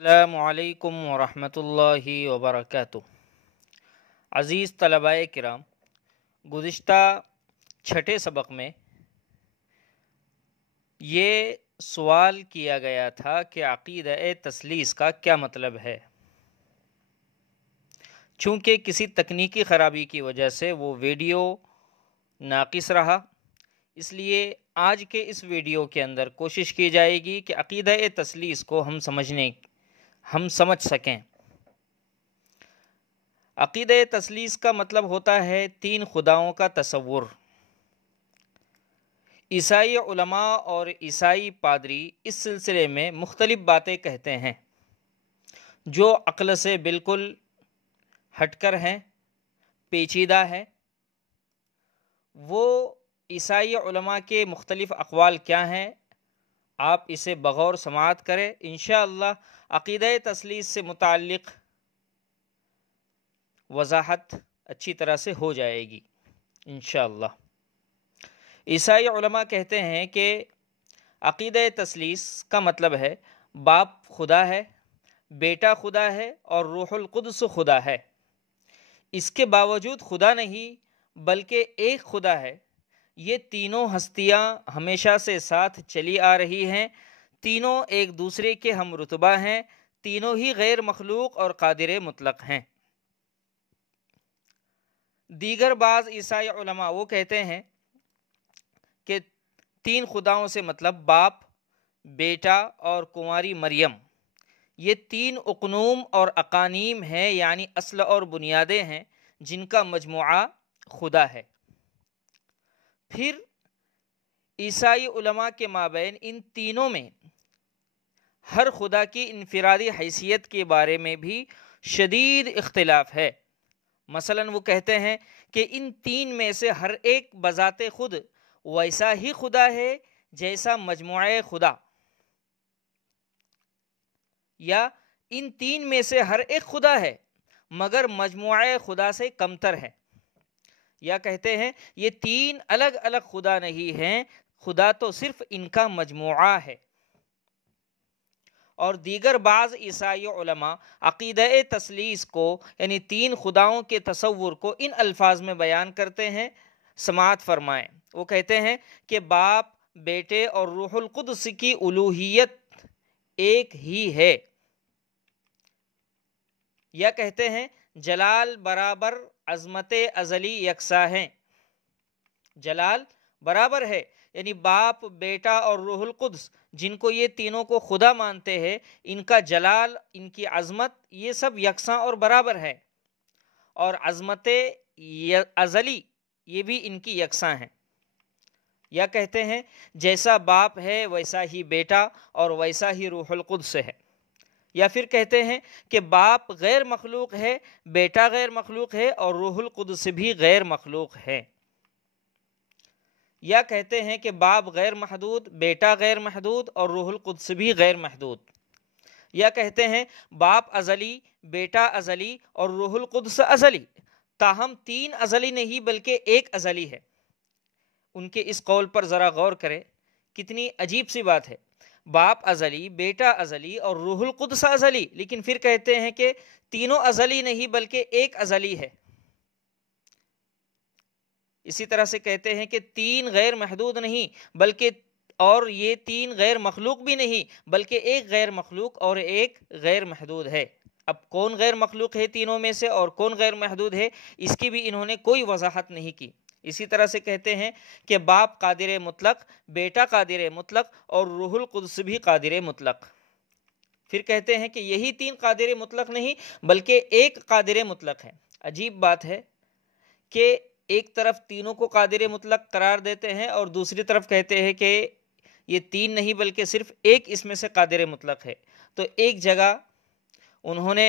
السلام علیکم ورحمۃ اللہ وبرکاتہ۔ عزیز طلباء کرام، گزشتہ چھٹے سبق میں یہ سوال کیا گیا تھا کہ عقیدہ تثلیث کا کیا مطلب ہے۔ چونکہ کسی تکنیکی خرابی کی وجہ سے وہ ویڈیو ناقص رہا، اس لیے آج کے اس ویڈیو کے اندر کوشش کی جائے گی کہ عقیدہ تثلیث کو ہم سمجھ سکیں۔ عقیدہ تثلیث کا مطلب ہوتا ہے تین خداؤں کا تصور۔ عیسائی علماء اور عیسائی پادری اس سلسلے میں مختلف باتیں کہتے ہیں جو عقل سے بالکل ہٹ کر ہیں، پیچیدہ ہے۔ وہ عیسائی علماء کے مختلف اقوال کیا ہیں، آپ اسے بغور سماعت کریں، انشاءاللہ عقیدہ تثلیث سے متعلق وضاحت اچھی طرح سے ہو جائے گی انشاءاللہ۔ عیسائی علماء کہتے ہیں کہ عقیدہ تثلیث کا مطلب ہے باپ خدا ہے، بیٹا خدا ہے اور روح القدس خدا ہے۔ اس کے باوجود خدا نہیں بلکہ ایک خدا ہے۔ یہ تینوں ہستیاں ہمیشہ سے ساتھ چلی آ رہی ہیں، تینوں ایک دوسرے کے ہم رتبہ ہیں، تینوں ہی غیر مخلوق اور قادر مطلق ہیں۔ دیگر بعض عیسائی علماء وہ کہتے ہیں کہ تین خداؤں سے مطلب باپ، بیٹا اور کنواری مریم، یہ تین اقنوم اور اقانیم ہیں، یعنی اصل اور بنیادیں ہیں جن کا مجموعہ خدا ہے۔ پھر عیسائی علماء کے مابین ان تینوں میں ہر خدا کی انفرادی حیثیت کے بارے میں بھی شدید اختلاف ہے۔ مثلا وہ کہتے ہیں کہ ان تین میں سے ہر ایک بذات خود ویسا ہی خدا ہے جیسا مجموعہ خدا، یا ان تین میں سے ہر ایک خدا ہے مگر مجموعہ خدا سے کمتر ہے، یا کہتے ہیں یہ تین الگ الگ خدا نہیں ہیں، خدا تو صرف ان کا مجموعہ ہے۔ اور دیگر بعض عیسائی علماء عقیدہ تثلیث کو یعنی تین خداؤں کے تصور کو ان الفاظ میں بیان کرتے ہیں، سماعت فرمائیں۔ وہ کہتے ہیں کہ باپ، بیٹے اور روح القدس کی الوہیت ایک ہی ہے، یا کہتے ہیں جلال برابر عظمت ازلی یکساں ہیں۔ جلال برابر ہے یعنی باپ، بیٹا اور روح القدس جن کو یہ تینوں کو خدا مانتے ہیں، ان کا جلال، ان کی عظمت، یہ سب یکساں اور برابر ہے، اور عظمت ازلی یہ بھی ان کی یکساں ہیں۔ یا کہتے ہیں جیسا باپ ہے ویسا ہی بیٹا اور ویسا ہی روح القدس ہے۔ یا پھر کہتے ہیں کہ باپ غیر مخلوق ہے، بیٹا غیر مخلوق ہے اور روح القدس بھی غیر مخلوق ہے۔ یا کہتے ہیں کہ باپ غیر محدود، بیٹا غیر محدود اور روح القدس بھی غیر محدود۔ یا کہتے ہیں باپ ازلی، بیٹا ازلی اور روح القدس ازلی، تاہم تین ازلی نہیں بلکہ ایک ازلی ہے۔ ان کے اس قول پر ذرا غور کریں، کتنی عجیب سی بات ہے، باپ ازلی، بیٹا ازلی اور روح القدس ازلی، لیکن پھر کہتے ہیں کہ تینوں ازلی نہیں بلکہ ایک ازلی ہے۔ اسی طرح سے کہتے ہیں کہ تین غیر محدود نہیں بلکہ، اور یہ تین غیر مخلوق بھی نہیں بلکہ ایک غیر مخلوق اور ایک غیر محدود ہے۔ اب کون غیر مخلوق ہے تینوں میں سے اور کون غیر محدود ہے، اس کی بھی انہوں نے کوئی وضاحت نہیں کی۔ اسی طرح سے کہتے ہیں کہ باپ قادر مطلق، بیٹا قادر مطلق اور روح القدس بھی قادر مطلق۔ پھر کہتے ہیں کہ یہی تین قادر مطلق نہیں بلکہ ایک قادر مطلق ہے۔ عجیب بات ہے کہ ایک طرف تینوں کو قادر مطلق قرار دیتے ہیں اور دوسری طرف کہتے ہیں کہ یہ تین نہیں بلکہ صرف ایک اس میں سے قادر مطلق ہے۔ تو ایک جگہ انہوں نے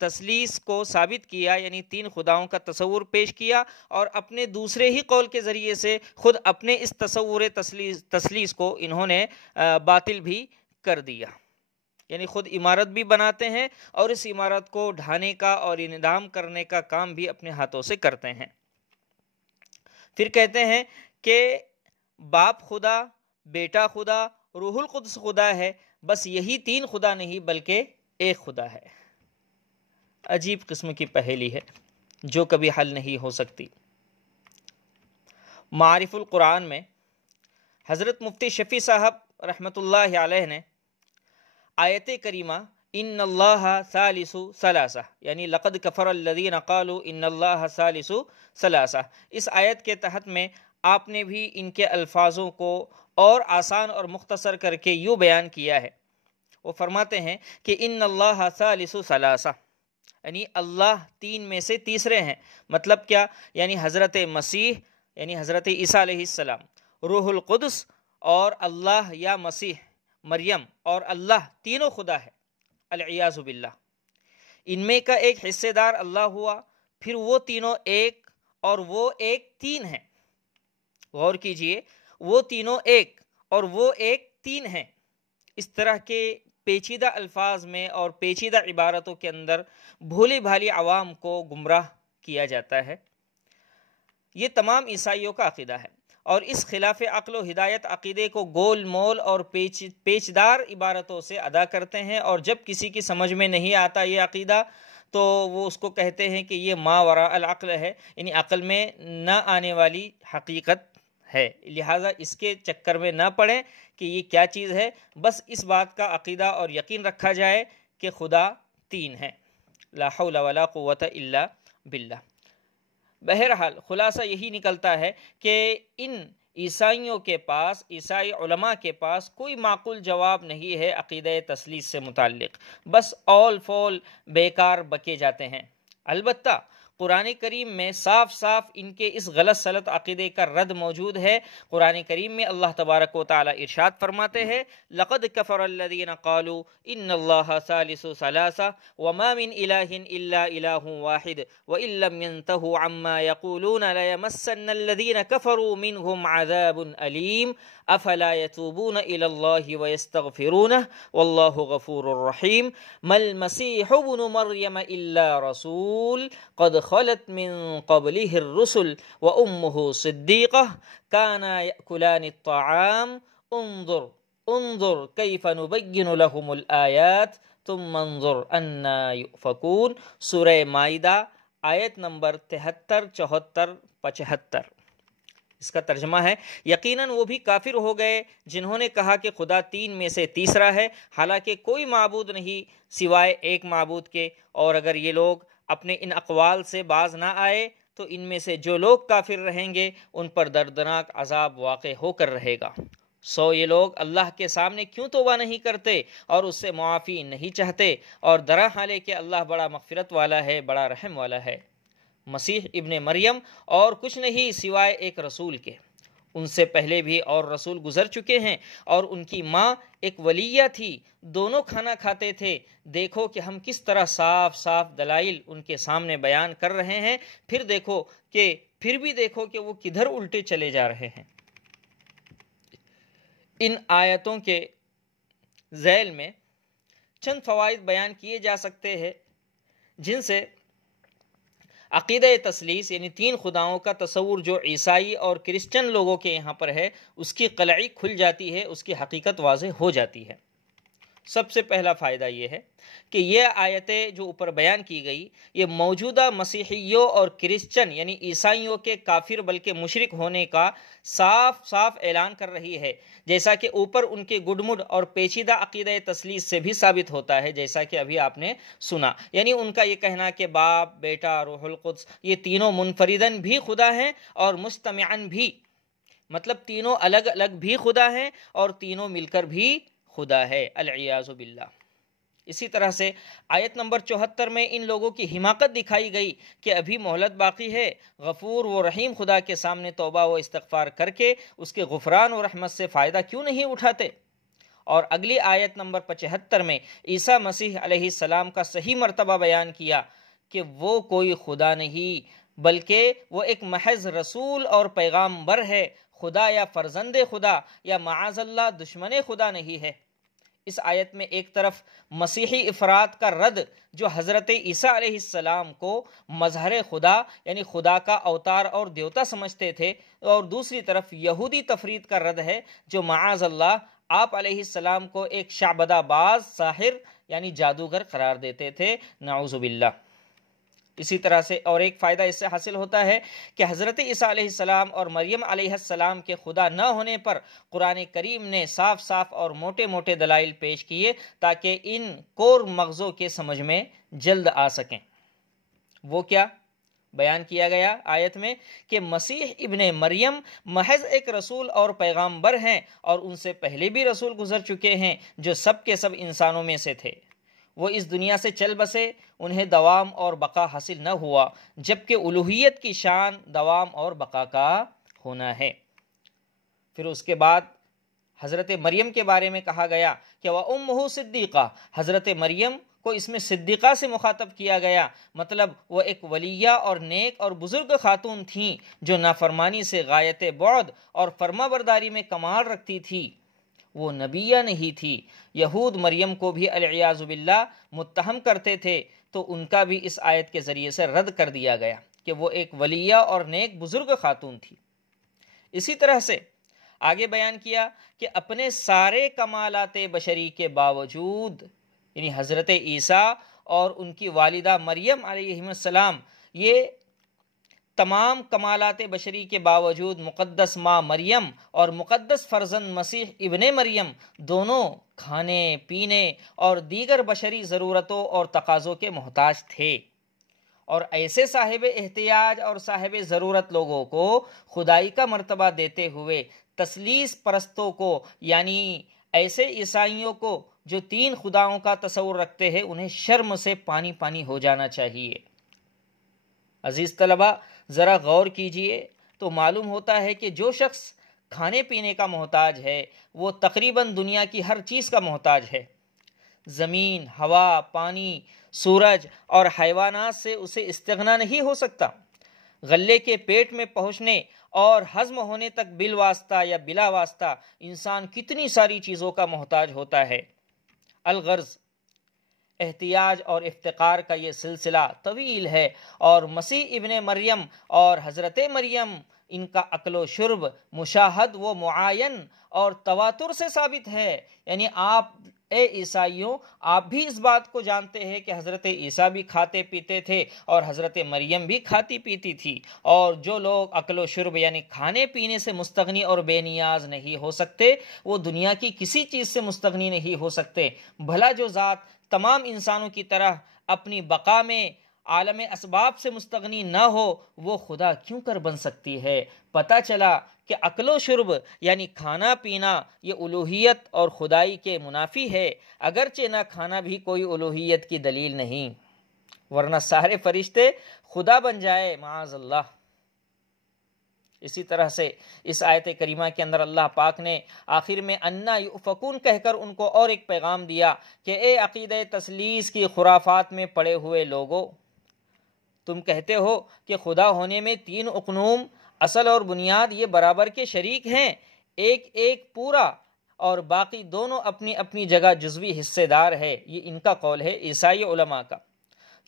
تثلیث کو ثابت کیا، یعنی تین خداؤں کا تصور پیش کیا، اور اپنے دوسرے ہی قول کے ذریعے سے خود اپنے اس تصور تثلیث کو انہوں نے باطل بھی کر دیا، یعنی خود عمارت بھی بناتے ہیں اور اس عمارت کو ڈھانے کا اور انہدام کرنے کا کام بھی اپنے ہاتھوں سے کرتے ہیں۔ پھر کہتے ہیں کہ باپ خدا، بیٹا خدا، روح القدس خدا ہے، بس یہی تین خدا نہیں بلکہ ایک خدا ہے۔ عجیب قسم کی پہیلی ہے جو کبھی حل نہیں ہو سکتی۔ معارف القرآن میں حضرت مفتی شفیع صاحب رحمۃ اللہ علیہ نے آیت کریمہ ان اللہ ثالث ثلاثہ یعنی لقد کفر الذین قالوا ان اللہ ثالث ثلاثہ، اس آیت کے تحت میں آپ نے بھی ان کے الفاظوں کو اور آسان اور مختصر کر کے یوں بیان کیا ہے۔ وہ فرماتے ہیں کہ ان اللہ ثالث ثلاثہ یعنی اللہ تین میں سے تیسرے ہیں۔ مطلب کیا؟ یعنی حضرت مسیح یعنی حضرت عیسیٰ علیہ السلام، روح القدس اور اللہ یا مسیح مریم اور اللہ تینوں خدا ہے، العیاذ باللہ۔ ان میں کا ایک حصے دار اللہ ہوا، پھر وہ تینوں ایک اور وہ ایک تین ہیں۔ غور کیجئے، وہ تینوں ایک اور وہ ایک تین ہیں۔ اس طرح کے پیچیدہ الفاظ میں اور پیچیدہ عبارتوں کے اندر بھولی بھالی عوام کو گمراہ کیا جاتا ہے۔ یہ تمام عیسائیوں کا عقیدہ ہے، اور اس خلاف عقل و ہدایت عقیدے کو گول مول اور پیچدار عبارتوں سے ادا کرتے ہیں، اور جب کسی کی سمجھ میں نہیں آتا یہ عقیدہ تو وہ اس کو کہتے ہیں کہ یہ ما وراء العقل ہے، یعنی عقل میں نہ آنے والی حقیقت ہے، لہٰذا اس کے چکر میں نہ پڑیں کہ یہ کیا چیز ہے، بس اس بات کا عقیدہ اور یقین رکھا جائے کہ خدا تین ہے، لا حول ولا قوت الا باللہ۔ بہرحال خلاصہ یہی نکلتا ہے کہ ان عیسائیوں کے پاس، عیسائی علماء کے پاس کوئی معقول جواب نہیں ہے عقیدہ تثلیث سے متعلق، بس اول فول بیکار بکے جاتے ہیں۔ البتہ قرآن کریم میں صاف صاف ان کے اس غلط سلط عقیدے کا رد موجود ہے۔ قرآن کریم میں اللہ تبارک و تعالی ارشاد فرماتے ہیں لقد کفر الذین قالوا ان اللہ ثالث ثلاثہ وما من الہ الا الہ واحد وان لم ينتهوا عما يقولون ليمسن الذین کفروا منهم عذاب علیم افلا يتوبون الى اللہ ويستغفرونه واللہ غفور رحیم ما المسیح ابن مریم الا رسول قد خلت من قبله الرسل وأمه صديقة كانا يأكلان الطعام انظر كيف نبين لهم الآيات ثم انظر أنا يؤفكون۔ سورہ مائدہ آیت نمبر 73، 74، 75۔ اس کا ترجمہ ہے یقیناً وہ بھی کافر ہو گئے جنہوں نے کہا کہ خدا تین میں سے تیسرا ہے، حالانکہ کوئی معبود نہیں سوائے ایک معبود کے، اور اگر یہ لوگ اپنے ان اقوال سے باز نہ آئے تو ان میں سے جو لوگ کافر رہیں گے ان پر دردناک عذاب واقع ہو کر رہے گا۔ سو یہ لوگ اللہ کے سامنے کیوں توبہ نہیں کرتے اور اس سے معافی نہیں چاہتے، اور درا حال ہے کہ اللہ بڑا مغفرت والا ہے، بڑا رحم والا ہے۔ مسیح ابن مریم اور کچھ نہیں سوائے ایک رسول کے، ان سے پہلے بھی اور رسول گزر چکے ہیں، اور ان کی ماں ایک ولیہ تھی، دونوں کھانا کھاتے تھے۔ دیکھو کہ ہم کس طرح صاف صاف دلائل ان کے سامنے بیان کر رہے ہیں، پھر بھی دیکھو کہ وہ کدھر الٹے چلے جا رہے ہیں۔ ان آیتوں کے ذیل میں چند فوائد بیان کیے جا سکتے ہیں جن سے عقیدہ تثلیث یعنی تین خداؤں کا تصور جو عیسائی اور کرسچن لوگوں کے یہاں پر ہے اس کی قلعی کھل جاتی ہے، اس کی حقیقت واضح ہو جاتی ہے۔ سب سے پہلا فائدہ یہ ہے کہ یہ آیتیں جو اوپر بیان کی گئی یہ موجودہ مسیحیوں اور کرسچن یعنی عیسائیوں کے کافر بلکہ مشرک ہونے کا صاف صاف اعلان کر رہی ہے، جیسا کہ اوپر ان کے گڈمڈ اور پیچیدہ عقیدہ تثلیث سے بھی ثابت ہوتا ہے، جیسا کہ ابھی آپ نے سنا۔ یعنی ان کا یہ کہنا کہ باپ، بیٹا، روح القدس یہ تینوں منفردن بھی خدا ہیں اور مجتمعاً بھی، مطلب تینوں الگ الگ بھی خدا ہیں اور تینوں مل کر بھی خدا ہے، العیاذ باللہ۔ اسی طرح سے آیت نمبر 74 میں ان لوگوں کی حماقت دکھائی گئی کہ ابھی مہلت باقی ہے، غفور و رحیم خدا کے سامنے توبہ و استغفار کر کے اس کے غفران و رحمت سے فائدہ کیوں نہیں اٹھاتے۔ اور اگلی آیت نمبر 75 میں عیسیٰ مسیح علیہ السلام کا صحیح مرتبہ بیان کیا کہ وہ کوئی خدا نہیں بلکہ وہ ایک محض رسول اور پیغامبر ہے، خدا یا فرزند خدا یا معاذ اللہ دشمن خدا نہیں ہے۔ اس آیت میں ایک طرف مسیحی افراد کا رد جو حضرت عیسیٰ علیہ السلام کو مظہر خدا یعنی خدا کا اوتار اور دیوتا سمجھتے تھے، اور دوسری طرف یہودی تفرید کا رد ہے جو معاذ اللہ آپ علیہ السلام کو ایک شعبدہ باز، ساحر یعنی جادوگر قرار دیتے تھے، نعوذ باللہ۔ اسی طرح سے اور ایک فائدہ اس سے حاصل ہوتا ہے کہ حضرت عیسیٰ علیہ السلام اور مریم علیہ السلام کے خدا نہ ہونے پر قرآن کریم نے صاف صاف اور موٹے موٹے دلائل پیش کیے تاکہ ان کور مغزوں کے سمجھ میں جلد آ سکیں۔ وہ کیا بیان کیا گیا آیت میں کہ مسیح ابن مریم محض ایک رسول اور پیغامبر ہیں، اور ان سے پہلے بھی رسول گزر چکے ہیں جو سب کے سب انسانوں میں سے تھے۔ وہ اس دنیا سے چل بسے، انہیں دوام اور بقا حاصل نہ ہوا، جبکہ الوہیت کی شان دوام اور بقا کا ہونا ہے۔ پھر اس کے بعد حضرت مریم کے بارے میں کہا گیا کہ وَأُمُّهُ صِدِّيقَةٌ، حضرت مریم کو اس میں صدیقہ سے مخاطب کیا گیا، مطلب وہ ایک ولیہ اور نیک اور بزرگ خاتون تھیں جو نافرمانی سے غایت بعد اور فرما برداری میں کمال رکھتی تھی، وہ نبیہ نہیں تھی۔ یہود مریم کو بھی العیاذ باللہ متہم کرتے تھے، تو ان کا بھی اس آیت کے ذریعے سے رد کر دیا گیا کہ وہ ایک ولیہ اور نیک بزرگ خاتون تھی۔ اسی طرح سے آگے بیان کیا کہ اپنے سارے کمالات بشری کے باوجود، یعنی حضرت عیسیٰ اور ان کی والدہ مریم علیہ السلام، یہ تمام کمالات بشری کے باوجود مقدس ماں مریم اور مقدس فرزند مسیح ابن مریم دونوں کھانے پینے اور دیگر بشری ضرورتوں اور تقاضوں کے محتاج تھے، اور ایسے صاحب احتیاج اور صاحب ضرورت لوگوں کو خدائی کا مرتبہ دیتے ہوئے تثلیث پرستوں کو، یعنی ایسے عیسائیوں کو جو 3 خداؤں کا تصور رکھتے ہیں، انہیں شرم سے پانی پانی ہو جانا چاہیے۔ عزیز طلبہ، ذرا غور کیجئے تو معلوم ہوتا ہے کہ جو شخص کھانے پینے کا محتاج ہے وہ تقریباً دنیا کی ہر چیز کا محتاج ہے۔ زمین، ہوا، پانی، سورج اور حیوانات سے اسے استغنا نہیں ہو سکتا۔ غلے کے پیٹ میں پہنچنے اور ہضم ہونے تک بالواسطہ یا بلا واسطہ انسان کتنی ساری چیزوں کا محتاج ہوتا ہے۔ الغرض، احتیاج اور افتقار کا یہ سلسلہ طویل ہے، اور مسیح ابن مریم اور حضرت مریم، ان کا اکل و شرب مشاہد و معین اور تواتر سے ثابت ہے۔ یعنی آپ اے عیسائیوں، آپ بھی اس بات کو جانتے ہیں کہ حضرت عیسیٰ بھی کھاتے پیتے تھے اور حضرت مریم بھی کھاتی پیتی تھی، اور جو لوگ اکل و شرب یعنی کھانے پینے سے مستغنی اور بے نیاز نہیں ہو سکتے، وہ دنیا کی کسی چیز سے مستغنی نہیں ہو سکتے۔ بھلا جو ذات تمام انسانوں کی طرح اپنی بقا میں عالم اسباب سے مستغنی نہ ہو، وہ خدا کیوں کر بن سکتی ہے؟ پتہ چلا کہ اکل و شرب یعنی کھانا پینا یہ الوہیت اور خدائی کے منافی ہے، اگرچہ نہ کھانا بھی کوئی الوہیت کی دلیل نہیں، ورنہ سارے فرشتے خدا بن جائے معاذ اللہ۔ اسی طرح سے اس آیت کریمہ کے اندر اللہ پاک نے آخر میں انا یؤفکون کہہ کر ان کو اور ایک پیغام دیا کہ اے عقیدہ تثلیث کی خرافات میں پڑے ہوئے لوگو، تم کہتے ہو کہ خدا ہونے میں 3 اقنوم، اصل اور بنیاد، یہ برابر کے شریک ہیں، ایک ایک پورا، اور باقی دونوں اپنی اپنی جگہ جزوی حصے دار ہے۔ یہ ان کا قول ہے، عیسائی علماء کا۔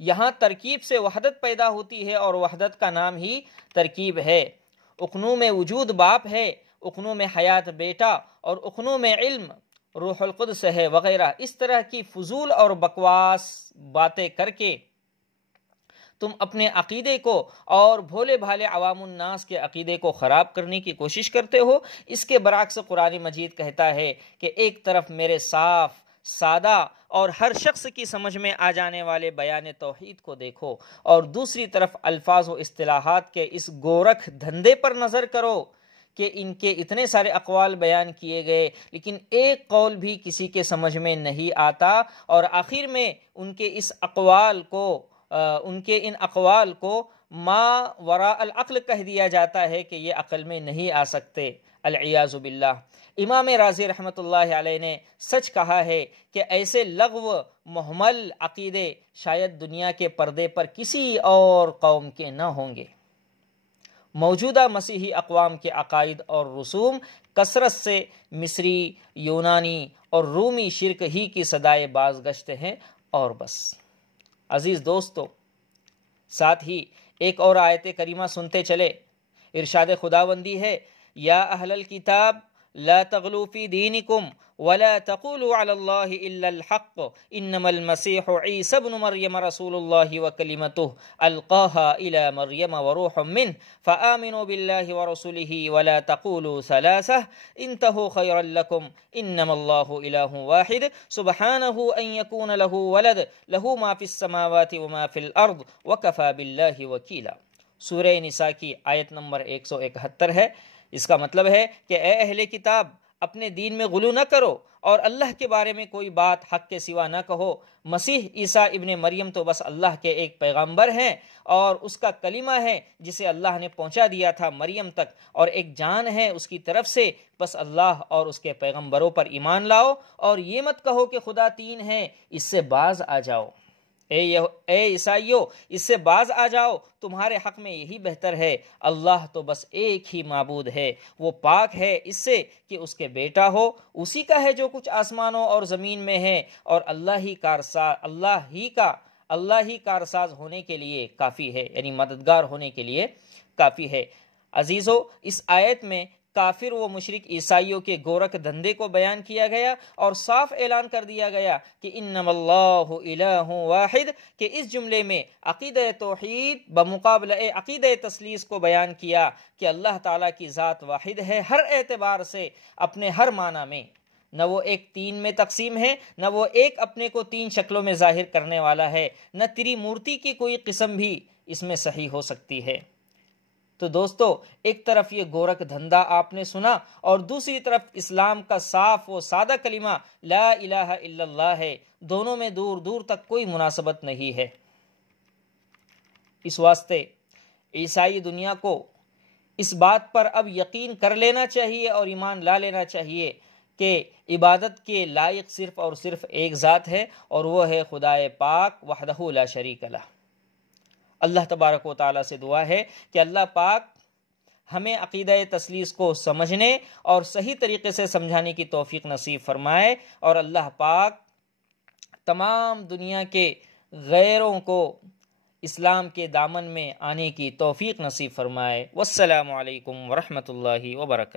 یہاں ترکیب سے وحدت پیدا ہوتی ہے، اور وحدت کا نام ہی ترکیب ہے۔ اقنوم وجود باپ ہے، اقنوم حیات بیٹا، اور اقنوم علم روح القدس ہے، وغیرہ۔ اس طرح کی فضول اور بکواس باتیں کر کے تم اپنے عقیدے کو اور بھولے بھالے عوام الناس کے عقیدے کو خراب کرنے کی کوشش کرتے ہو۔ اس کے برعکس قرآن مجید کہتا ہے کہ ایک طرف میرے صاف، سادہ اور ہر شخص کی سمجھ میں آ جانے والے بیان توحید کو دیکھو، اور دوسری طرف الفاظ و اصطلاحات کے اس گورکھ دھندے پر نظر کرو کہ ان کے اتنے سارے اقوال بیان کیے گئے، لیکن ایک قول بھی کسی کے سمجھ میں نہیں آتا، اور آخر میں ان کے ان اقوال کو ما وراء العقل کہہ دیا جاتا ہے کہ یہ عقل میں نہیں آ سکتے، العیاذ باللہ۔ امام رازی رحمۃ اللہ علیہ نے سچ کہا ہے کہ ایسے لغو محمل عقیدے شاید دنیا کے پردے پر کسی اور قوم کے نہ ہوں گے۔ موجودہ مسیحی اقوام کے عقائد اور رسوم کثرت سے مصری، یونانی اور رومی شرک ہی کی صدائے باز گشت ہیں، اور بس۔ عزیز دوستو، ساتھ ہی ایک اور آیت کریمہ سنتے چلے۔ ارشاد خداوندی ہے، یا اہل الکتاب لا تغلو فی دینکم ولا تقولوا علی اللہ الا الحق انما المسیح عیسی ابن مریم رسول اللہ وکلمتہ القاها الی مریم وروح منہ فآمنوا باللہ ورسولہ ولا تقولوا ثلاثہ انتہوا خیرا لکم انما اللہ الہ واحد سبحانہ ان یکون لہ ولد لہ ما فی السماوات وما فی الارض وکفى باللہ وکیلا۔ سورہ نساء کی آیت نمبر 171 ہے۔ اس کا مطلب ہے کہ اے اہل کتاب، اپنے دین میں غلو نہ کرو اور اللہ کے بارے میں کوئی بات حق کے سوا نہ کہو۔ مسیح عیسیٰ ابن مریم تو بس اللہ کے ایک پیغمبر ہیں اور اس کا کلمہ ہے جسے اللہ نے پہنچا دیا تھا مریم تک، اور ایک جان ہے اس کی طرف سے۔ بس اللہ اور اس کے پیغمبروں پر ایمان لاؤ اور یہ مت کہو کہ خدا تین ہے، اس سے باز آ جاؤ۔ اے عیسائیو، اس سے باز آ جاؤ، تمہارے حق میں یہی بہتر ہے۔ اللہ تو بس ایک ہی معبود ہے، وہ پاک ہے اس سے کہ اس کے بیٹا ہو، اسی کا ہے جو کچھ آسمانوں اور زمین میں ہے، اور اللہ ہی کارساز ہونے کے لیے کافی ہے، یعنی مددگار ہونے کے لیے کافی ہے۔ عزیزو، اس آیت میں کافر و مشرک عیسائیوں کے گورکھ دھندے کو بیان کیا گیا اور صاف اعلان کر دیا گیا کہ انما اللہ الہ واحد، کہ اس جملے میں عقیدہ توحید بمقابلہ عقیدہ تثلیث کو بیان کیا کہ اللہ تعالیٰ کی ذات واحد ہے ہر اعتبار سے، اپنے ہر معنی میں۔ نہ وہ ایک تین میں تقسیم ہے، نہ وہ ایک اپنے کو تین شکلوں میں ظاہر کرنے والا ہے، نہ تری مورتی کی کوئی قسم بھی اس میں صحیح ہو سکتی ہے۔ تو دوستو، ایک طرف یہ گورکھ دھندا آپ نے سنا اور دوسری طرف اسلام کا صاف و سادہ کلمہ لا الہ الا اللہ ہے، دونوں میں دور دور تک کوئی مناسبت نہیں ہے۔ اس واسطے عیسائی دنیا کو اس بات پر اب یقین کر لینا چاہیے اور ایمان لا لینا چاہیے کہ عبادت کے لائق صرف اور صرف ایک ذات ہے، اور وہ ہے خدائے پاک وحدہ لا شریک لہ۔ اللہ تبارک و تعالیٰ سے دعا ہے کہ اللہ پاک ہمیں عقیدہ تثلیث کو سمجھنے اور صحیح طریقے سے سمجھانے کی توفیق نصیب فرمائے، اور اللہ پاک تمام دنیا کے غیروں کو اسلام کے دامن میں آنے کی توفیق نصیب فرمائے۔ والسلام علیکم ورحمۃ اللہ وبرکاتہ۔